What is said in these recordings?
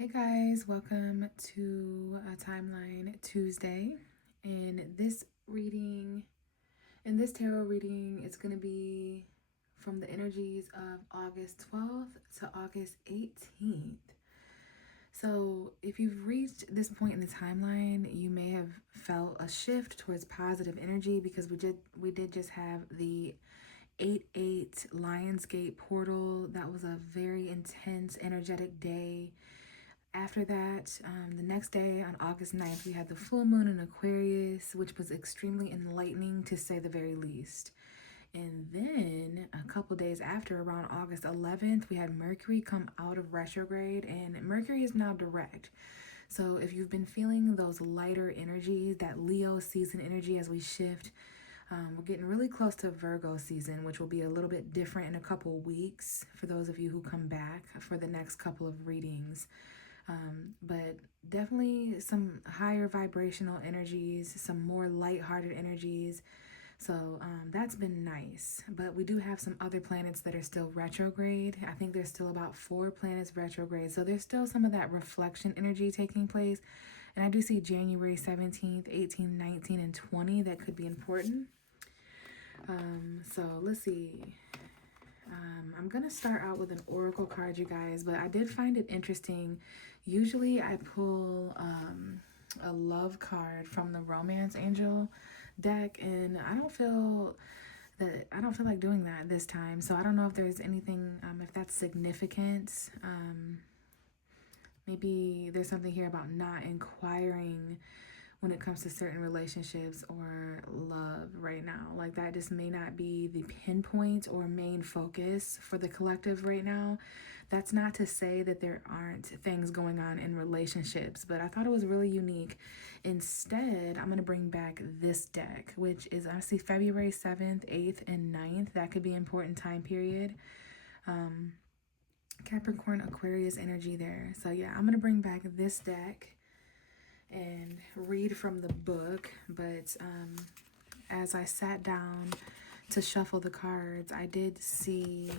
Hey guys, welcome to a Timeline Tuesday. In this reading, in this tarot reading, it's going to be from the energies of August 12th to August 18th. So, if you've reached this point in the timeline, you may have felt a shift towards positive energy because we did just have the 8/8 Lionsgate portal. That was a very intense, energetic day. After that, the next day on August 9th, we had the full moon in Aquarius, which was extremely enlightening to say the very least. And then a couple days after, around August 11th, we had Mercury come out of retrograde, and Mercury is now direct. So if you've been feeling those lighter energies, that Leo season energy as we shift, we're getting really close to Virgo season, which will be a little bit different in a couple weeks for those of you who come back for the next couple of readings. But definitely some higher vibrational energies, some more lighthearted energies. So that's been nice. But we do have some other planets that are still retrograde. I think there's still about 4 planets retrograde. So there's still some of that reflection energy taking place. And I do see January 17th, 18th, 19, and 20 that could be important. So let's see. I'm going to start out with an oracle card, you guys, but I did find it interesting. Usually I pull a love card from the romance angel deck, and I don't feel like doing that this time. So I don't know if there's anything, if that's significant. Maybe there's something here about not inquiring when it comes to certain relationships or love right now. Like that just may not be the pinpoint or main focus for the collective right now. That's not to say that there aren't things going on in relationships, but I thought it was really unique. Instead, I'm going to bring back this deck, which is, I see February 7th, 8th, and 9th. That could be an important time period. Capricorn, Aquarius energy there. So yeah, I'm going to bring back this deck and read from the book. But as I sat down to shuffle the cards, I did see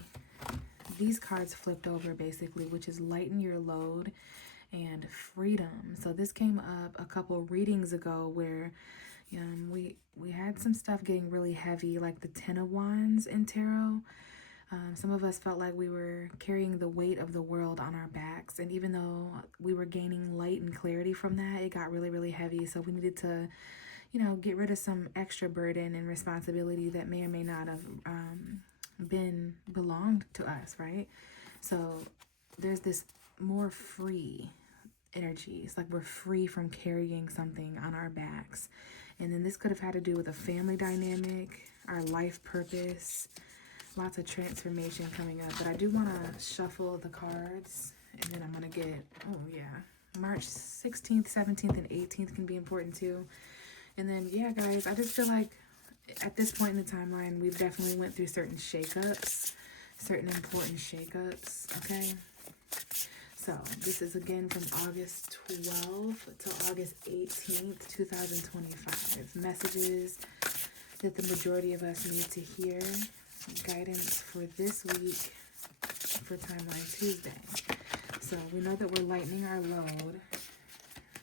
these cards flipped over basically, which is lighten your load and freedom. So this came up a couple readings ago where we had some stuff getting really heavy, like the 10 of Wands in tarot. Some of us felt like we were carrying the weight of the world on our backs. And even though we were gaining light and clarity from that, it got really, really heavy. So we needed to, get rid of some extra burden and responsibility that may or may not have belonged to us, right? So there's this more free energy. It's like we're free from carrying something on our backs. And then this could have had to do with a family dynamic, our life purpose. Lots of transformation coming up, but I do want to shuffle the cards, and then I'm going to get, March 16th, 17th, and 18th can be important too. And then, yeah, guys, I just feel like at this point in the timeline, we've definitely went through certain shakeups, certain important shakeups, okay? So this is again from August 12th to August 18th, 2025. Messages that the majority of us need to hear. Guidance for this week for Timeline Tuesday. So we know that we're lightening our load.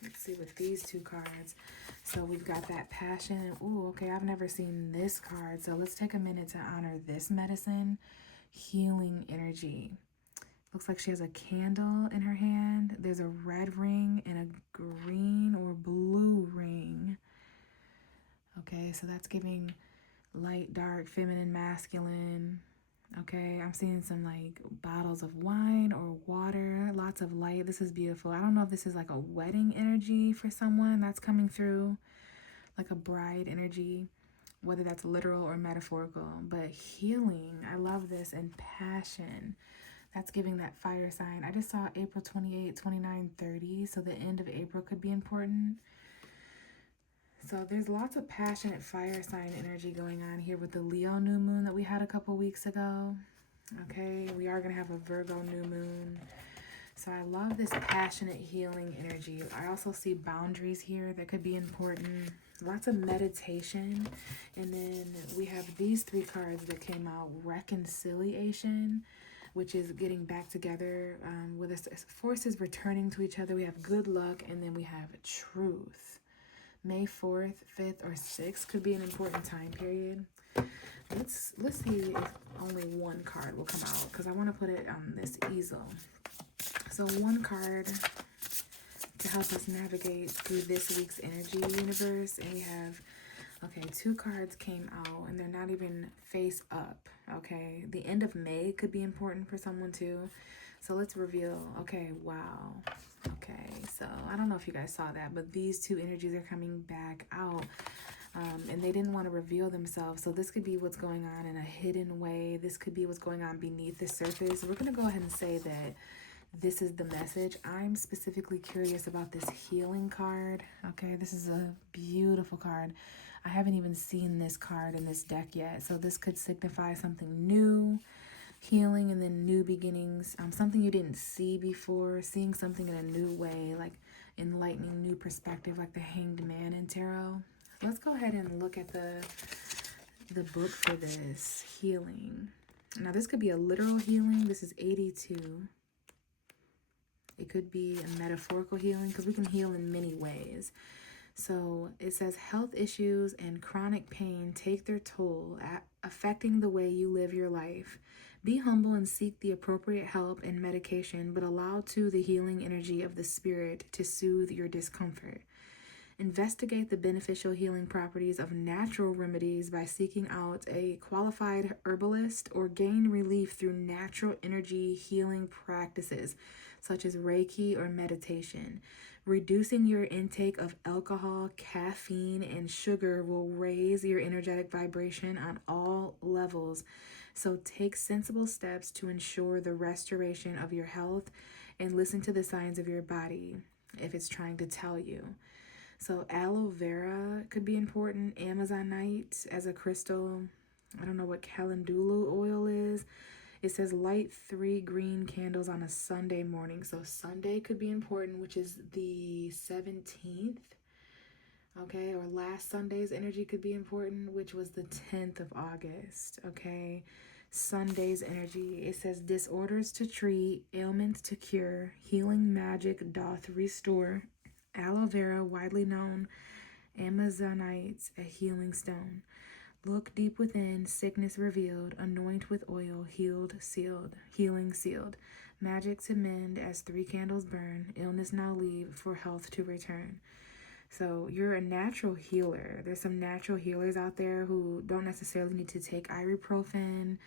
Let's see with these 2 cards. So we've got that passion. Ooh, okay, I've never seen this card. So let's take a minute to honor this medicine. Healing energy. Looks like she has a candle in her hand. There's a red ring and a green or blue ring. Okay, so that's giving light, dark, feminine, masculine. Okay, I'm seeing some like bottles of wine or water, lots of light. This is beautiful. I don't know if this is like a wedding energy for someone that's coming through, like a bride energy, whether that's literal or metaphorical, but healing. I love this. And passion. That's giving that fire sign. I just saw April 28, 29, 30. So the end of April could be important. So there's lots of passionate fire sign energy going on here with the Leo new moon that we had a couple weeks ago. Okay, we are going to have a Virgo new moon. So I love this passionate healing energy. I also see boundaries here that could be important. Lots of meditation. And then we have these 3 cards that came out. Reconciliation, which is getting back together with us. Forces returning to each other. We have good luck, and then we have truth. May 4th, 5th, or 6th could be an important time period. Let's see if only one card will come out, because I want to put it on this easel. So one card to help us navigate through this week's energy universe, and we have, okay, 2 cards came out, and they're not even face up, okay? The end of May could be important for someone too. So let's reveal, okay, wow. Okay, so I don't know if you guys saw that, but these 2 energies are coming back out. And they didn't want to reveal themselves. So this could be what's going on in a hidden way. This could be what's going on beneath the surface. We're going to go ahead and say that this is the message. I'm specifically curious about this healing card. Okay, this is a beautiful card. I haven't even seen this card in this deck yet. So this could signify something new, healing, and then new beginnings. Something you didn't see before, seeing something in a new way, like enlightening new perspective, like the Hanged Man in tarot. Let's go ahead and look at the book for this healing. Now, this could be a literal healing. This is 82. It could be a metaphorical healing, because we can heal in many ways. So it says health issues and chronic pain take their toll, affecting the way you live your life. Be humble and seek the appropriate help and medication, but allow to the healing energy of the spirit to soothe your discomfort. Investigate the beneficial healing properties of natural remedies by seeking out a qualified herbalist, or gain relief through natural energy healing practices such as Reiki or meditation. Reducing your intake of alcohol, caffeine, and sugar will raise your energetic vibration on all levels. So take sensible steps to ensure the restoration of your health, and listen to the signs of your body if it's trying to tell you. So aloe vera could be important. Amazonite as a crystal. I don't know what calendula oil is. It says light 3 green candles on a Sunday morning. So Sunday could be important, which is the 17th. Okay, or last Sunday's energy could be important, which was the 10th of August. Okay, Sunday's energy. It says disorders to treat, ailments to cure, healing magic doth restore. Aloe vera, widely known. Amazonite, a healing stone. Look deep within, sickness revealed. Anoint with oil, healed, sealed, healing sealed. Magic to mend as 3 candles burn. Illness now leave, for health to return. So you're a natural healer. There's some natural healers out there who don't necessarily need to take ibuprofen.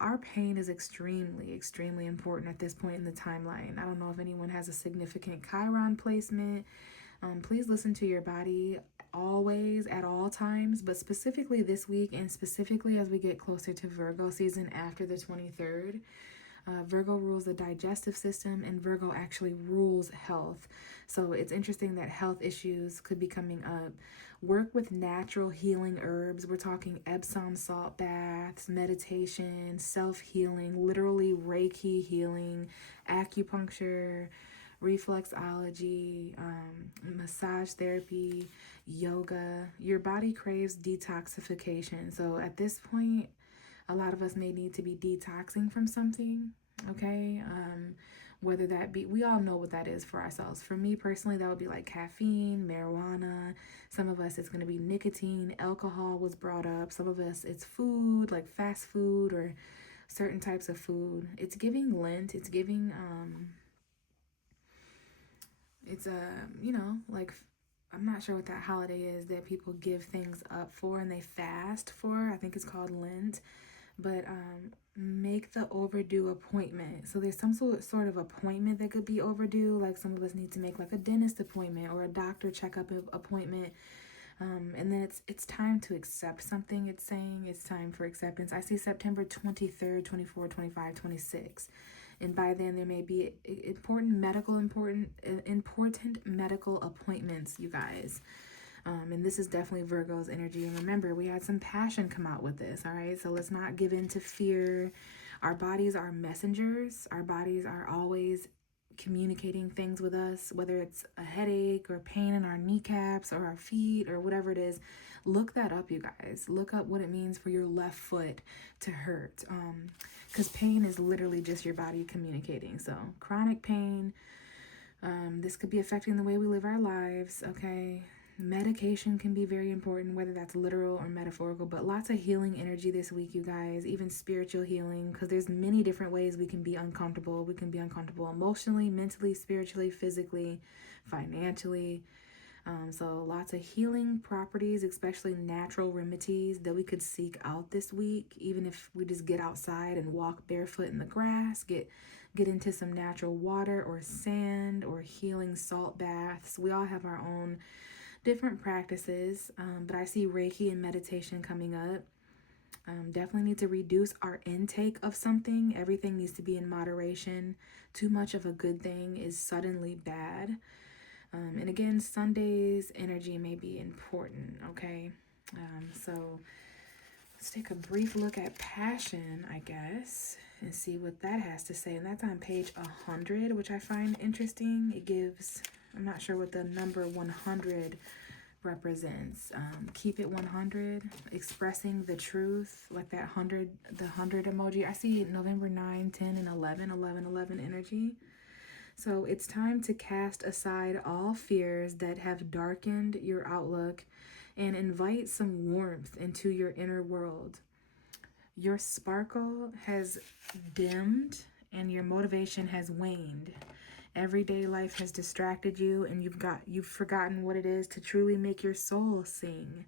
Our pain is extremely, extremely important at this point in the timeline. I don't know if anyone has a significant Chiron placement. Please listen to your body always, at all times, but specifically this week, and specifically as we get closer to Virgo season after the 23rd. Virgo rules the digestive system, and Virgo actually rules health. So it's interesting that health issues could be coming up. Work with natural healing herbs. We're talking Epsom salt baths, meditation, self-healing, literally Reiki healing, acupuncture, reflexology, massage therapy, yoga. Your body craves detoxification. So at this point, a lot of us may need to be detoxing from something, okay? Whether that be, we all know what that is for ourselves. For me personally, that would be like caffeine, marijuana. Some of us, it's going to be nicotine. Alcohol was brought up. Some of us, it's food, like fast food or certain types of food. It's giving Lent. It's giving, like, I'm not sure what that holiday is that people give things up for and they fast for. I think it's called Lent. But make the overdue appointment. So there's some sort of appointment that could be overdue. Like some of us need to make like a dentist appointment or a doctor checkup appointment. And then it's time to accept something. It's saying it's time for acceptance. I see September 23rd, 24, 25, 26. And by then there may be important medical appointments, you guys. And this is definitely Virgo's energy. And remember, we had some passion come out with this, all right? So let's not give in to fear. Our bodies are messengers. Our bodies are always communicating things with us, whether it's a headache or pain in our kneecaps or our feet or whatever it is. Look that up, you guys. Look up what it means for your left foot to hurt. Because pain is literally just your body communicating. So chronic pain, this could be affecting the way we live our lives, okay? Medication can be very important, whether that's literal or metaphorical, but lots of healing energy this week, you guys, even spiritual healing, because there's many different ways we can be uncomfortable. We can be uncomfortable emotionally, mentally, spiritually, physically, financially. So lots of healing properties, especially natural remedies that we could seek out this week, even if we just get outside and walk barefoot in the grass, get into some natural water or sand or healing salt baths. We all have our own different practices, but I see Reiki and meditation coming up. Definitely need to reduce our intake of something. Everything needs to be in moderation. Too much of a good thing is suddenly bad. And again, Sunday's energy may be important, okay? So let's take a brief look at passion, I guess, and see what that has to say. And that's on page 100, which I find interesting. It gives, I'm not sure what the number 100 represents. Keep it 100, expressing the truth, like that 100, the 100 emoji. I see November 9, 10, and 11, 11, 11 energy. So it's time to cast aside all fears that have darkened your outlook and invite some warmth into your inner world. Your sparkle has dimmed and your motivation has waned. Everyday life has distracted you and you've forgotten what it is to truly make your soul sing.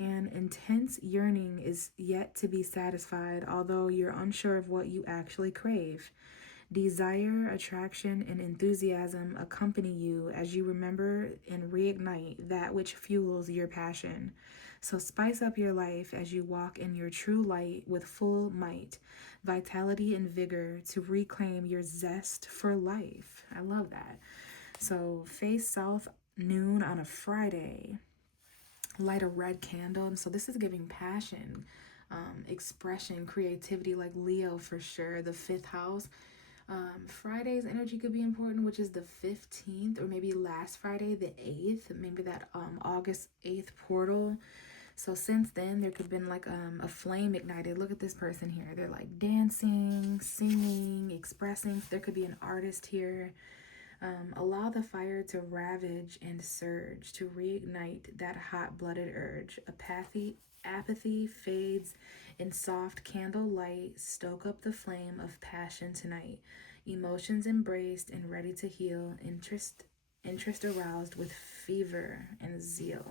An intense yearning is yet to be satisfied, although you're unsure of what you actually crave. Desire, attraction, and enthusiasm accompany you as you remember and reignite that which fuels your passion. So spice up your life as you walk in your true light with full might, vitality, and vigor to reclaim your zest for life. I love that. So face south noon on a Friday. Light a red candle. And so this is giving passion, expression, creativity, like Leo for sure. The 5th house. Friday's energy could be important, which is the 15th, or maybe last Friday, the 8th, maybe that August 8th portal. So since then, there could have been like a flame ignited. Look at this person here. They're like dancing, singing, expressing. There could be an artist here. Allow the fire to ravage and surge, to reignite that hot-blooded urge. Apathy fades in soft candle light. Stoke up the flame of passion tonight. Emotions embraced and ready to heal. Interest aroused with fever and zeal.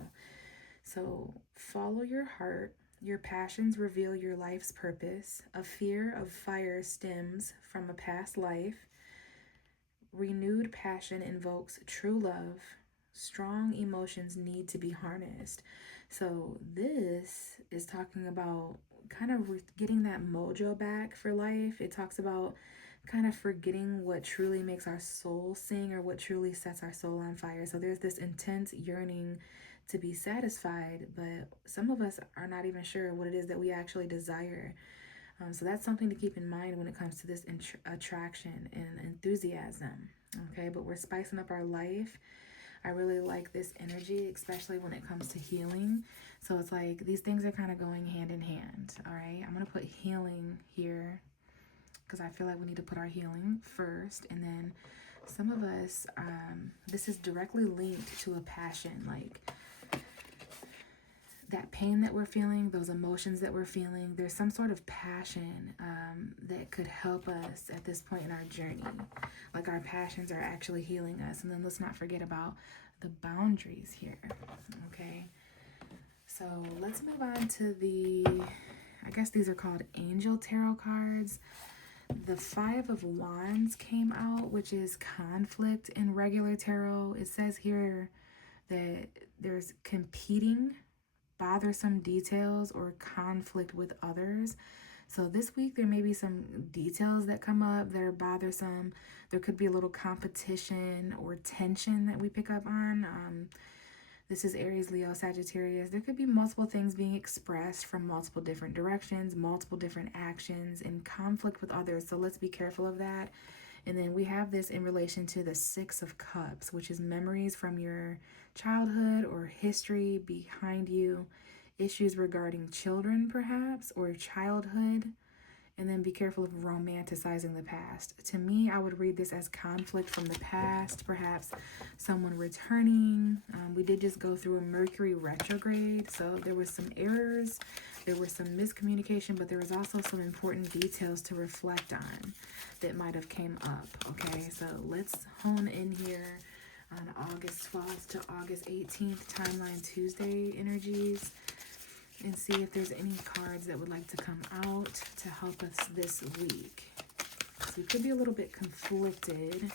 So follow your heart. Your passions reveal your life's purpose. A fear of fire stems from a past life. Renewed passion invokes true love. Strong emotions need to be harnessed. So this is talking about kind of getting that mojo back for life. It talks about kind of forgetting what truly makes our soul sing or what truly sets our soul on fire. So there's this intense yearning to be satisfied, but some of us are not even sure what it is that we actually desire. So that's something to keep in mind when it comes to this attraction and enthusiasm. Okay, but we're spicing up our life. I really like this energy, especially when it comes to healing. So it's like these things are kind of going hand in hand. All right, I'm going to put healing here because I feel like we need to put our healing first. And then some of us, this is directly linked to a passion, like that pain that we're feeling, those emotions that we're feeling. There's some sort of passion that could help us at this point in our journey. Like our passions are actually healing us. And then let's not forget about the boundaries here. Okay. So let's move on to I guess these are called angel tarot cards. The 5 of Wands came out, which is conflict in regular tarot. It says here that there's competing, bothersome details or conflict with others. So this week there may be some details that come up that are bothersome. There could be a little competition or tension that we pick up on. This is Aries, Leo, Sagittarius. There could be multiple things being expressed from multiple different directions, multiple different actions, and conflict with others. So let's be careful of that. And then we have this in relation to the Six of Cups, which is memories from your childhood or history behind you, issues regarding children perhaps, or childhood. And then be careful of romanticizing the past. To me, I would read this as conflict from the past, perhaps someone returning. We did just go through a Mercury retrograde, so there was some errors, there was some miscommunication, but there was also some important details to reflect on that might have came up, okay? So let's hone in here on August 12th to August 18th, Timeline Tuesday energies, and see if there's any cards that would like to come out to help us this week. So we could be a little bit conflicted.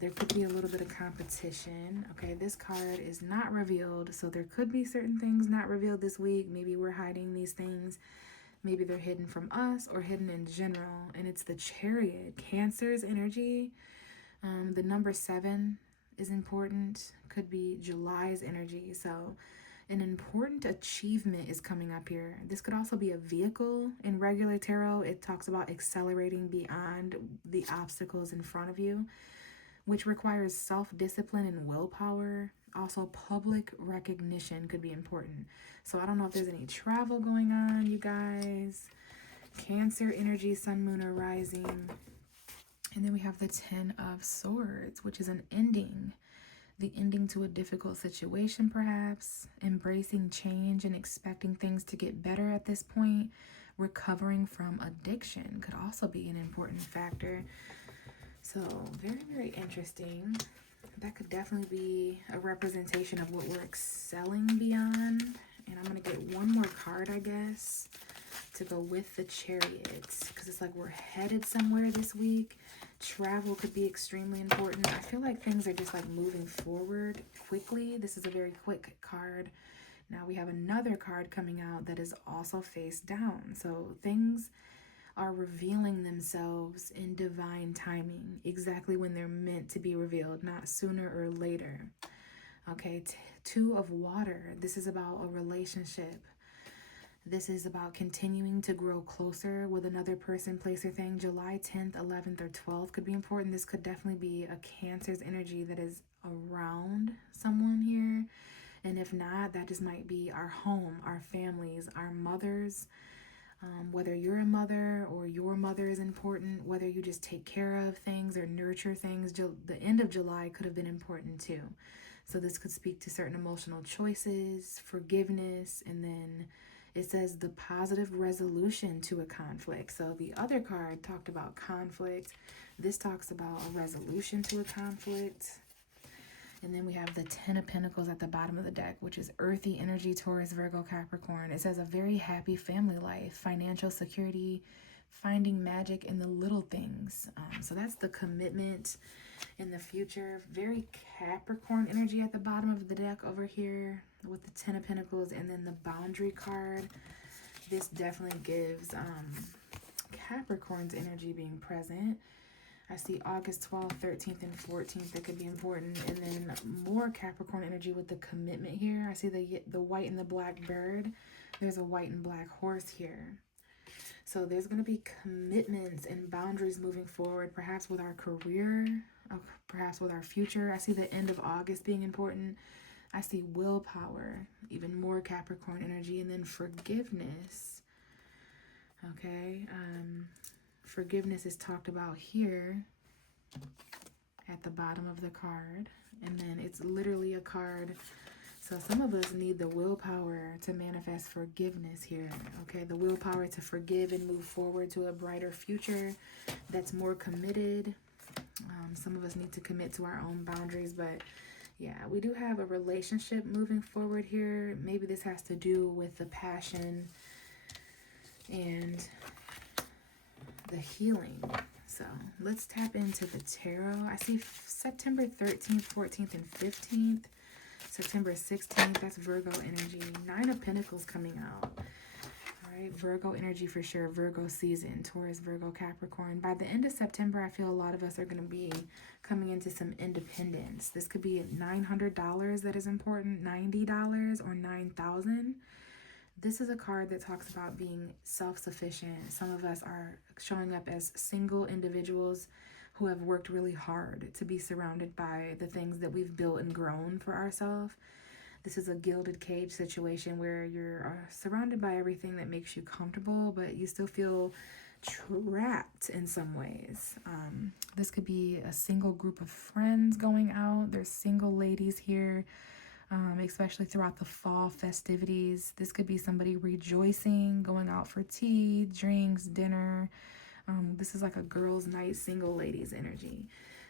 There could be a little bit of competition. Okay, this card is not revealed, so there could be certain things not revealed this week. Maybe we're hiding these things. Maybe they're hidden from us or hidden in general. And it's the Chariot, Cancer's energy. The number 7 is important. Could be July's energy. So an important achievement is coming up here. This could also be a vehicle. In regular tarot, it talks about accelerating beyond the obstacles in front of you, which requires self-discipline and willpower. Also, public recognition could be important. So I don't know if there's any travel going on, you guys. Cancer energy, sun, moon, or rising. And then we have the 10 of Swords, which is an ending. The ending to a difficult situation, perhaps. Embracing change and expecting things to get better at this point. Recovering from addiction could also be an important factor. So very, very interesting. That could definitely be a representation of what we're excelling beyond. And I'm going to get one more card, I guess, to go with the Chariot, because it's like we're headed somewhere this week. Travel could be extremely important. I feel like things are just like moving forward quickly. This is a very quick card. Now we have another card coming out that is also face down. So things are revealing themselves in divine timing, exactly when they're meant to be revealed, not sooner or later. Okay, 2 of Water. This is about a relationship. This is about continuing to grow closer with another person, place, or thing. July 10th, 11th, or 12th could be important. This could definitely be a Cancer's energy that is around someone here. And if not, that just might be our home, our families, our mothers. Whether you're a mother or your mother is important, whether you just take care of things or nurture things. The end of July could have been important too. So this could speak to certain emotional choices, forgiveness, and then it says the positive resolution to a conflict. So the other card talked about conflict. This talks about a resolution to a conflict. And then we have the 10 of Pentacles at the bottom of the deck, which is earthy energy, Taurus, Virgo, Capricorn. It says a very happy family life, financial security, finding magic in the little things. So that's the commitment in the future. Very Capricorn energy at the bottom of the deck over here with the 10 of Pentacles, and then the boundary card. This definitely gives Capricorn's energy being present. I see August 12th, 13th, and 14th that could be important. And then more Capricorn energy with the commitment here. I see the white and the black bird. There's a white and black horse here. So there's going to be commitments and boundaries moving forward, perhaps with our career, perhaps with our future. I see the end of August being important. I see willpower, even more Capricorn energy, and then forgiveness. Okay, forgiveness is talked about here at the bottom of the card, and then it's literally a card. So some of us need the willpower to manifest forgiveness here, okay? The willpower to forgive and move forward to a brighter future that's more committed. Some of us need to commit to our own boundaries, but yeah, we do have a relationship moving forward here. Maybe this has to do with the passion and the healing. So let's tap into the tarot. I see September 13th, 14th, and 15th. September 16th, that's Virgo energy. 9 of Pentacles coming out. All right, Virgo energy for sure. Virgo season, Taurus, Virgo, Capricorn. By the end of September, I feel a lot of us are going to be coming into some independence. This could be $900 that is important, $90 or $9,000. This is a card that talks about being self-sufficient. Some of us are showing up as single individuals who have worked really hard to be surrounded by the things that we've built and grown for ourselves. This is a gilded cage situation where you're surrounded by everything that makes you comfortable, but you still feel trapped in some ways. This could be a single group of friends going out. There's single ladies here, especially throughout the fall festivities. This could be somebody rejoicing, going out for tea, drinks, dinner. This is like a girls' night, single ladies energy.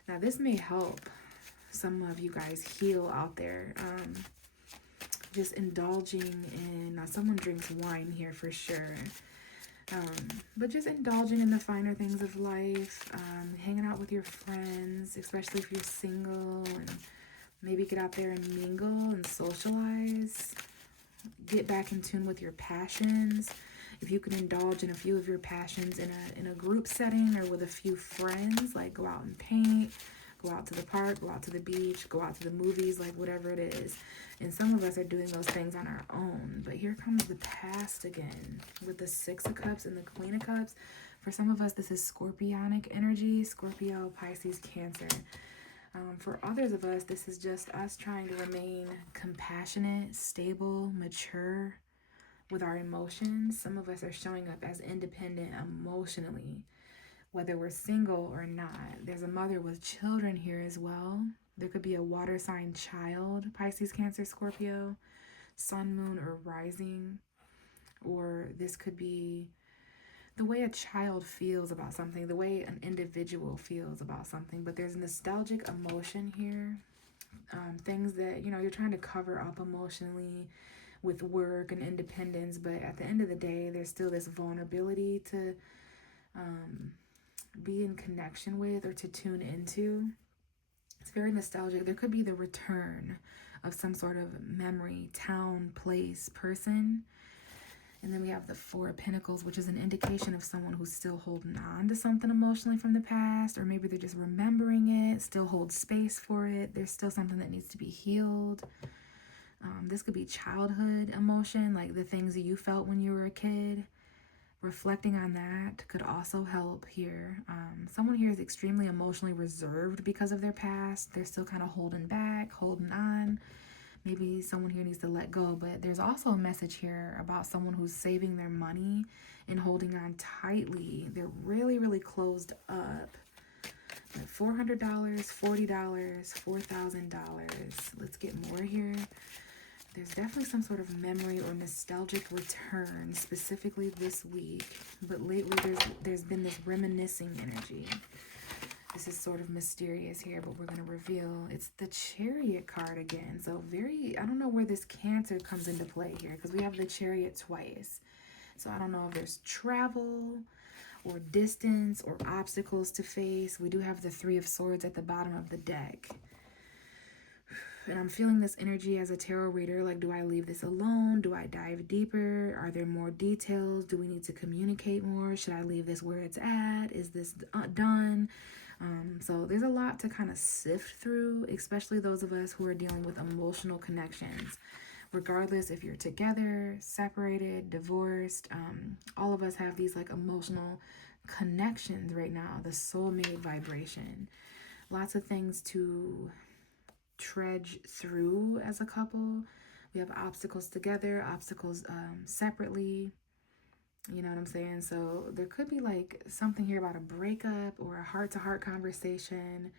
Now, this may help some of you guys heal out there. Just indulging in, now someone drinks wine here for sure. But just indulging in the finer things of life, hanging out with your friends, especially if you're single, and maybe get out there and mingle and socialize. Get back in tune with your passions. If you can indulge in a few of your passions in a group setting or with a few friends, like go out and paint, go out to the park, go out to the beach, go out to the movies, like whatever it is. And some of us are doing those things on our own. But here comes the past again with the Six of Cups and the Queen of Cups. For some of us, this is scorpionic energy, Scorpio, Pisces, Cancer. For others of us, this is just us trying to remain compassionate, stable, mature with our emotions. Some of us are showing up as independent emotionally, whether we're single or not. There's a mother with children here as well. There could be a water sign child, Pisces, Cancer, Scorpio, sun, moon, or rising. Or this could be the way a child feels about something, the way an individual feels about something. But there's nostalgic emotion here. Things that, you're trying to cover up emotionally with work and independence. But at the end of the day, there's still this vulnerability to be in connection with or to tune into. It's very nostalgic. There could be the return of some sort of memory, town, place, person. And then we have the Four of Pentacles, which is an indication of someone who's still holding on to something emotionally from the past, or maybe they're just remembering it, still hold space for it. There's still something that needs to be healed. This could be childhood emotion, like the things that you felt when you were a kid. Reflecting on that could also help here. Someone here is extremely emotionally reserved because of their past. They're still kind of holding back, holding on. Maybe someone here needs to let go, but there's also a message here about someone who's saving their money and holding on tightly. They're really, really closed up. Like $400, $40, $4,000. Let's get more here. There's definitely some sort of memory or nostalgic return, specifically this week. But lately, there's been this reminiscing energy. This is sort of mysterious here, but we're going to reveal. It's the Chariot card again. So I don't know where this Cancer comes into play here, because we have the Chariot twice. So I don't know if there's travel or distance or obstacles to face. We do have the Three of Swords at the bottom of the deck. And I'm feeling this energy as a tarot reader. Like, do I leave this alone? Do I dive deeper? Are there more details? Do we need to communicate more? Should I leave this where it's at? Is this done? So there's a lot to kind of sift through, especially those of us who are dealing with emotional connections. Regardless if you're together, separated, divorced, all of us have these like emotional connections right now. The soulmate vibration. Lots of things to trudge through as a couple. We have obstacles together, obstacles separately. You know what I'm saying? So there could be like something here about a breakup or a heart-to-heart conversation,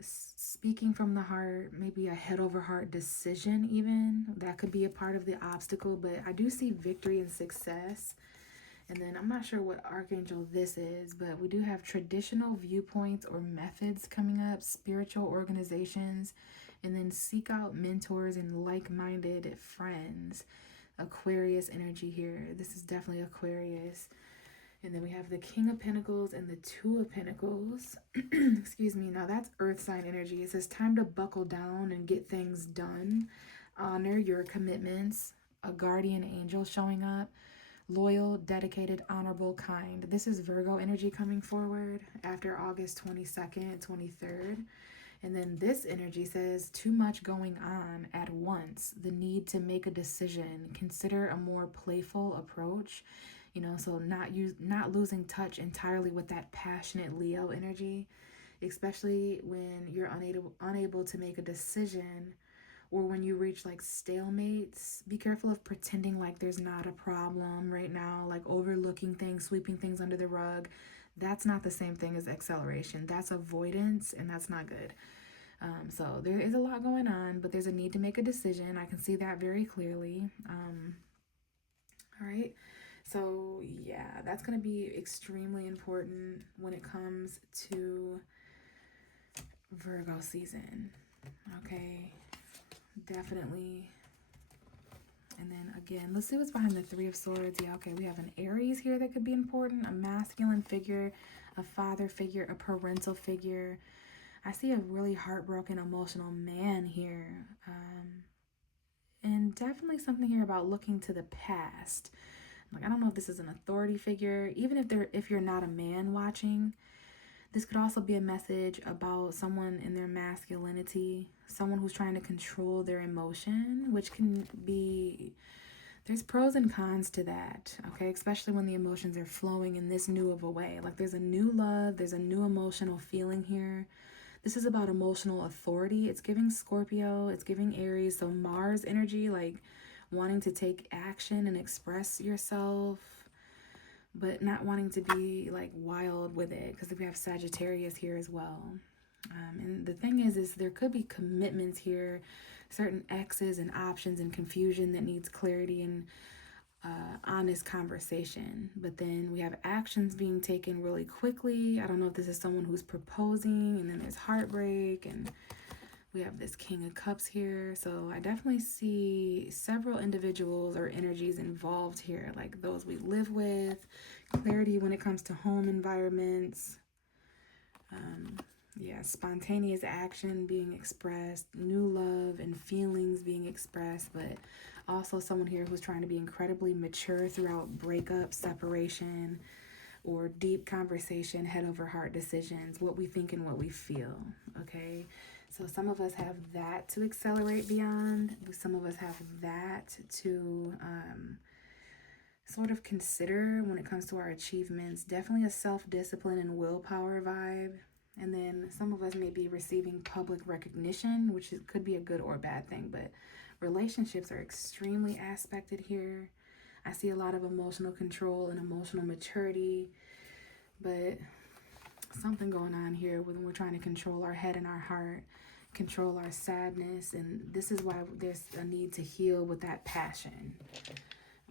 speaking from the heart, maybe a head-over-heart decision even. That could be a part of the obstacle, but I do see victory and success. And then I'm not sure what archangel this is, but we do have traditional viewpoints or methods coming up, spiritual organizations, and then seek out mentors and like-minded friends. Aquarius energy here. This is definitely Aquarius. And then we have the King of Pentacles and the Two of Pentacles. Excuse me. Now that's Earth sign energy. It says time to buckle down and get things done. Honor your commitments. A guardian angel showing up. Loyal, dedicated, honorable, kind. This is Virgo energy coming forward after August 22nd, 23rd. And then this energy says too much going on at once. The need to make a decision. Consider a more playful approach. So not losing touch entirely with that passionate Leo energy, especially when you're unable to make a decision, or when you reach like stalemates. Be careful of pretending like there's not a problem right now, like overlooking things, sweeping things under the rug. That's not the same thing as acceleration. That's avoidance, and that's not good. So there is a lot going on, but there's a need to make a decision. I can see that very clearly. All right. So yeah, that's going to be extremely important when it comes to Virgo season. Okay. Definitely. And then again, let's see what's behind the Three of Swords. Yeah, okay, we have an Aries here that could be important, a masculine figure, a father figure, a parental figure. I see a really heartbroken, emotional man here. And definitely something here about looking to the past. Like, I don't know if this is an authority figure. Even if you're not a man watching, this could also be a message about someone in their masculinity, someone who's trying to control their emotion, which can be, there's pros and cons to that, okay? Especially when the emotions are flowing in this new of a way. Like, there's a new love, there's a new emotional feeling here. This is about emotional authority. It's giving Scorpio, it's giving Aries, so Mars energy, like wanting to take action and express yourself, but not wanting to be like wild with it, because we have Sagittarius here as well. And the thing is there could be commitments here, certain X's and options and confusion that needs clarity and honest conversation. But then we have actions being taken really quickly. I don't know if this is someone who's proposing, and then there's heartbreak, and we have this King of Cups here. So I definitely see several individuals or energies involved here, like those we live with, clarity when it comes to home environments. Yeah, spontaneous action being expressed, new love and feelings being expressed, but also someone here who's trying to be incredibly mature throughout breakup, separation, or deep conversation, head over heart decisions, what we think and what we feel, okay? So some of us have that to accelerate beyond. Some of us have that to sort of consider when it comes to our achievements. Definitely a self-discipline and willpower vibe. And then some of us may be receiving public recognition, which could be a good or bad thing, but relationships are extremely aspected here. I see a lot of emotional control and emotional maturity, but something going on here when we're trying to control our head and our heart, control our sadness, and this is why there's a need to heal with that passion.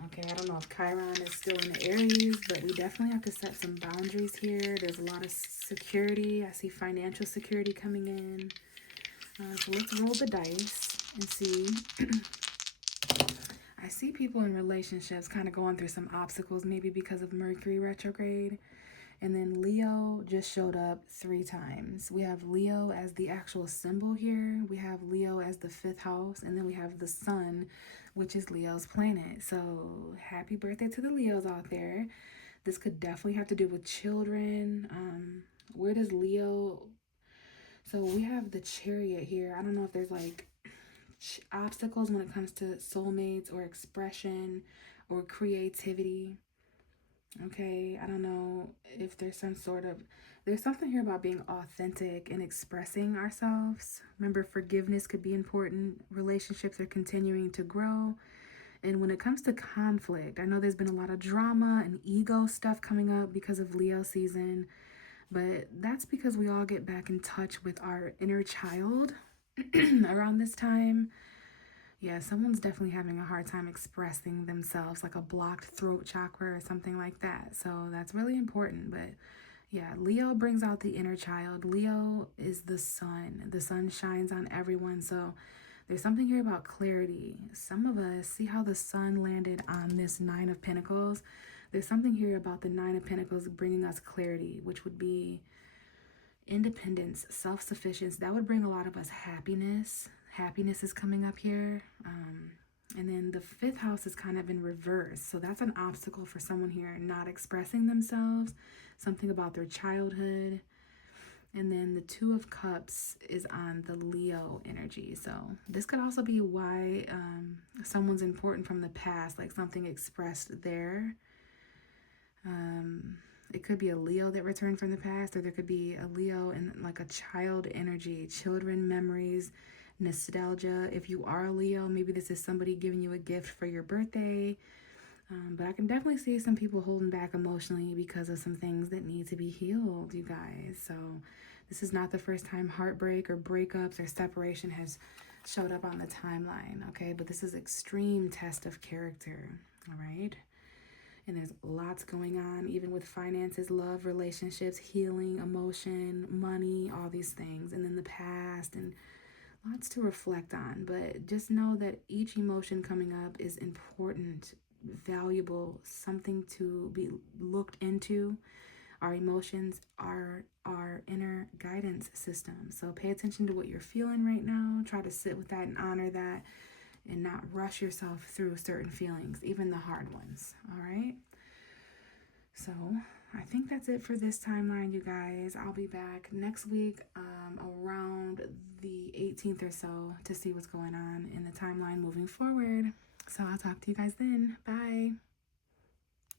Okay, I don't know if Chiron is still in the Aries, but we definitely have to set some boundaries here. There's a lot of security. I see financial security coming in. So let's roll the dice and see. I see people in relationships kind of going through some obstacles, maybe because of Mercury retrograde. And then Leo just showed up 3 times. We have Leo as the actual symbol here. We have Leo as the 5th house. And then we have the sun, which is Leo's planet. So happy birthday to the Leos out there. This could definitely have to do with children. Where does Leo... So we have the Chariot here. I don't know if there's like obstacles when it comes to soulmates or expression or creativity. Okay, I don't know if there's there's something here about being authentic and expressing ourselves. Remember, forgiveness could be important. Relationships are continuing to grow. And when it comes to conflict, I know there's been a lot of drama and ego stuff coming up because of Leo season, but that's because we all get back in touch with our inner child around this time. Yeah, someone's definitely having a hard time expressing themselves, like a blocked throat chakra or something like that. So that's really important. But yeah, Leo brings out the inner child. Leo is the sun. The sun shines on everyone. So there's something here about clarity. Some of us, see how the sun landed on this 9 of Pentacles? There's something here about the 9 of Pentacles bringing us clarity, which would be independence, self-sufficiency. That would bring a lot of us happiness. Happiness is coming up here. And then the 5th house is kind of in reverse. So that's an obstacle for someone here not expressing themselves, something about their childhood. And then the 2 of Cups is on the Leo energy. So this could also be why someone's important from the past, like something expressed there. It could be a Leo that returned from the past, or there could be a Leo in like a child energy, children memories, nostalgia. If you are a Leo, maybe this is somebody giving you a gift for your birthday. But I can definitely see some people holding back emotionally because of some things that need to be healed, you guys. So this is not the first time heartbreak or breakups or separation has showed up on the timeline, okay? But this is extreme test of character, all right? And there's lots going on, even with finances, love, relationships, healing, emotion, money, all these things, and then the past, and lots to reflect on. But just know that each emotion coming up is important, valuable, something to be looked into. Our emotions are our inner guidance system. So pay attention to what you're feeling right now. Try to sit with that and honor that, and not rush yourself through certain feelings, even the hard ones, all right? So I think that's it for this timeline, you guys. I'll be back next week around the 18th or so to see what's going on in the timeline moving forward. So I'll talk to you guys then. Bye.